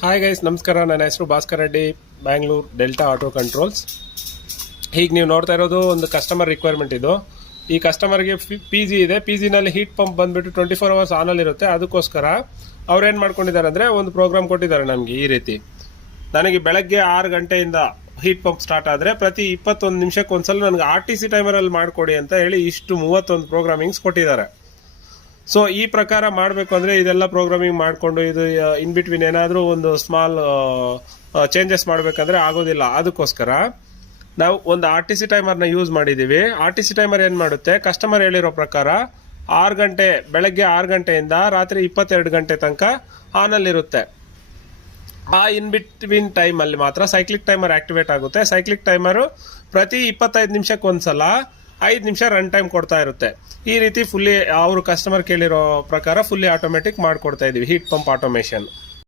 Hi guys, ನಮಸ್ಕಾರ. ನನ್ನ ಹೆಸರು Bhaskar Reddy, Bangalore delta auto controls. ಈಗ ನೀವು ನೋಡ್ತಾ ಇರೋದು ಒಂದು ಕಸ್ಟಮರ್ ರಿಕ್ವೈರ್ಮೆಂಟ್. ಇದು ಈ ಕಸ್ಟಮರ್ಗೆ ಪಿ ಜಿ ಇದೆ. ಪಿ ಜಿನಲ್ಲಿ ಹೀಟ್ ಪಂಪ್ ಬಂದುಬಿಟ್ಟು 24 hours ಆನಲ್ಲಿ ಇರುತ್ತೆ. ಅದಕ್ಕೋಸ್ಕರ ಅವ್ರೇನು ಮಾಡ್ಕೊಂಡಿದ್ದಾರೆ ಅಂದರೆ ಒಂದು ಪ್ರೋಗ್ರಾಮ್ ಕೊಟ್ಟಿದ್ದಾರೆ ನಮಗೆ ಈ ರೀತಿ. ನನಗೆ ಬೆಳಗ್ಗೆ 6 ಗಂಟೆಯಿಂದ ಹೀಟ್ ಪಂಪ್ ಸ್ಟಾರ್ಟ್ ಆದರೆ ಪ್ರತಿ 21 ನಿಮಿಷಕ್ಕೆ ಒಂದ್ಸಲ ನನಗೆ RTC ಟೈಮರಲ್ಲಿ ಮಾಡಿಕೊಡಿ ಅಂತ ಹೇಳಿ ಇಷ್ಟು 31 ಪ್ರೋಗ್ರಾಮಿಂಗ್ಸ್ ಕೊಟ್ಟಿದ್ದಾರೆ. ಸೊ ಈ ಪ್ರಕಾರ ಮಾಡಬೇಕು ಅಂದರೆ ಇದೆಲ್ಲ ಪ್ರೋಗ್ರಾಮಿಂಗ್ ಮಾಡಿಕೊಂಡು ಇದು ಇನ್ ಬಿಟ್ವೀನ್ ಏನಾದರೂ ಒಂದು ಸ್ಮಾಲ್ ಚೇಂಜಸ್ ಮಾಡಬೇಕಂದ್ರೆ ಆಗೋದಿಲ್ಲ. ಅದಕ್ಕೋಸ್ಕರ ನಾವು ಒಂದು RTC ಟೈಮರ್ನ ಯೂಸ್ ಮಾಡಿದ್ದೀವಿ. RTC ಟೈಮರ್ ಏನು ಮಾಡುತ್ತೆ, ಕಸ್ಟಮರ್ ಹೇಳಿರೋ ಪ್ರಕಾರ 6 ಗಂಟೆ, ಬೆಳಗ್ಗೆ 6 ಗಂಟೆಯಿಂದ ರಾತ್ರಿ 22 ಗಂಟೆ ತನಕ ಆನಲ್ಲಿರುತ್ತೆ. ಆ ಇನ್ ಬಿಟ್ವೀನ್ ಟೈಮಲ್ಲಿ ಮಾತ್ರ ಸೈಕ್ಲಿಕ್ ಟೈಮರ್ ಆಕ್ಟಿವೇಟ್ ಆಗುತ್ತೆ. ಸೈಕ್ಲಿಕ್ ಟೈಮರು ಪ್ರತಿ 25 ನಿಮಿಷಕ್ಕೆ ಒಂದ್ಸಲ 5 ನಿಮಿಷ ರನ್ ಟೈಮ್ ಕೊಡ್ತಾ ಇರುತ್ತೆ. ಈ ರೀತಿ ಫುಲ್ಲಿ ಅವರು ಕಸ್ಟಮರ್ ಕೇಳಿರೋ ಪ್ರಕಾರ ಫುಲ್ಲಿ ಆಟೋಮೆಟಿಕ್ ಮಾಡಿಕೊಡ್ತಾ ಇದೀವಿ, ಹೀಟ್ ಪಂಪ್ ಆಟೋಮೇಷನ್.